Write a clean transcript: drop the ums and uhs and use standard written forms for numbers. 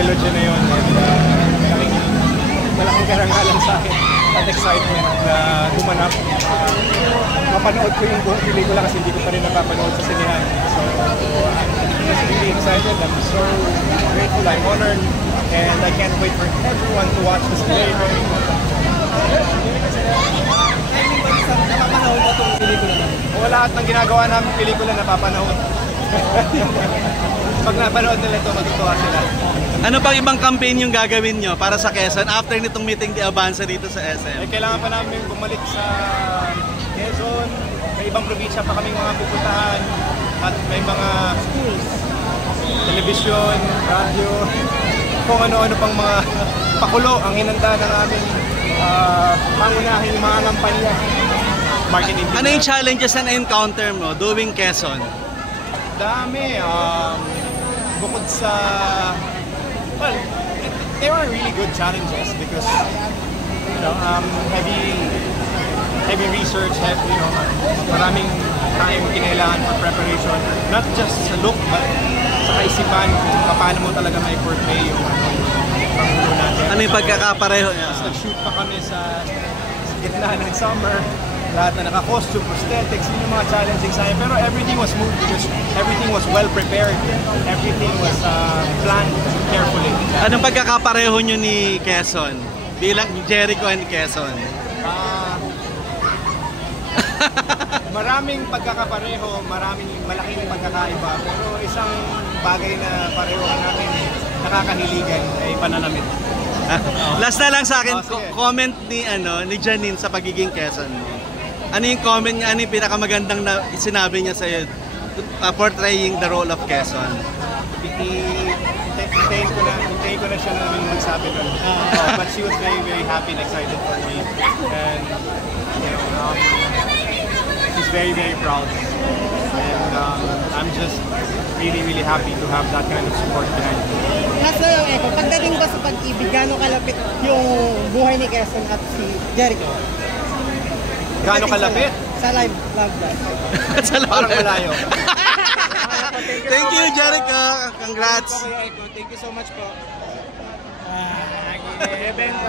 trilogy na yun. And malaking karangalan sa akin at excitement na gumanap. Mapanood ko yung buong pelikula kasi hindi ko pa rin napapanood sa sinihan. So, I'm just really excited. I'm so grateful. I'm honored. And I can't wait for everyone to watch this trailer. Napapanood na itong pelikula na? O lahat ng ginagawa namin pelikula napapanood. Pag napanood nila ito, matutuwa sila. Ano pang ibang campaign yung gagawin nyo para sa Quezon after nitong meeting di Avanza dito sa SM? Kailangan pa namin bumalik sa Quezon. May ibang probinsya pa kaming mga pupuntahan. At may mga schools, television, radio, kung ano-ano pang mga pakulo ang hinanda ng aming pangunahing mga kampanya. Marketing. Ano yung challenges na na-encounter mo doing Quezon? Dami. Bukod sa... Well, they were really good challenges because, you know, heavy research, maraming time kinailangan for preparation. Not just sa look, but sa kaisipan kung paano mo talaga may portray yung pangulo natin. Ano yung pagkakapareho niya? Tapos nag-shoot pa kami sa gitna ng summer. Lahat na naka-costume, prosthetics, yun yung mga challenging sa akin. Pero everything was smooth because everything was well prepared. Everything was planned carefully. Anong pagkakapareho nyo ni Quezon? Bilang Jericho and Quezon? Maraming pagkakapareho, malaking pagkakaiba. Pero isang bagay na pareho natin, nakakahiligan ay pananamit. Last na lang sa akin, comment ni Janine sa pagiging Quezon mo. Ano yung comment niya, ano yung pinakamagandang na sinabi niya sa'yo portraying the role of Quezon? Hintayin ko na siya na magsabi nun. But she was very, very happy and excited for me. And, she's very, very proud. And I'm just really, really happy to have that kind of support behind me. Last na lang, Eko, pagdating ba sa pag-ibig, gano'ng kalapit yung buhay ni Quezon at si Jericho? Gaano kalapit? Sa live vlog. Parang malayo. Thank you, Jericho. Congrats. Okay, Eko. Thank you so much po. Event,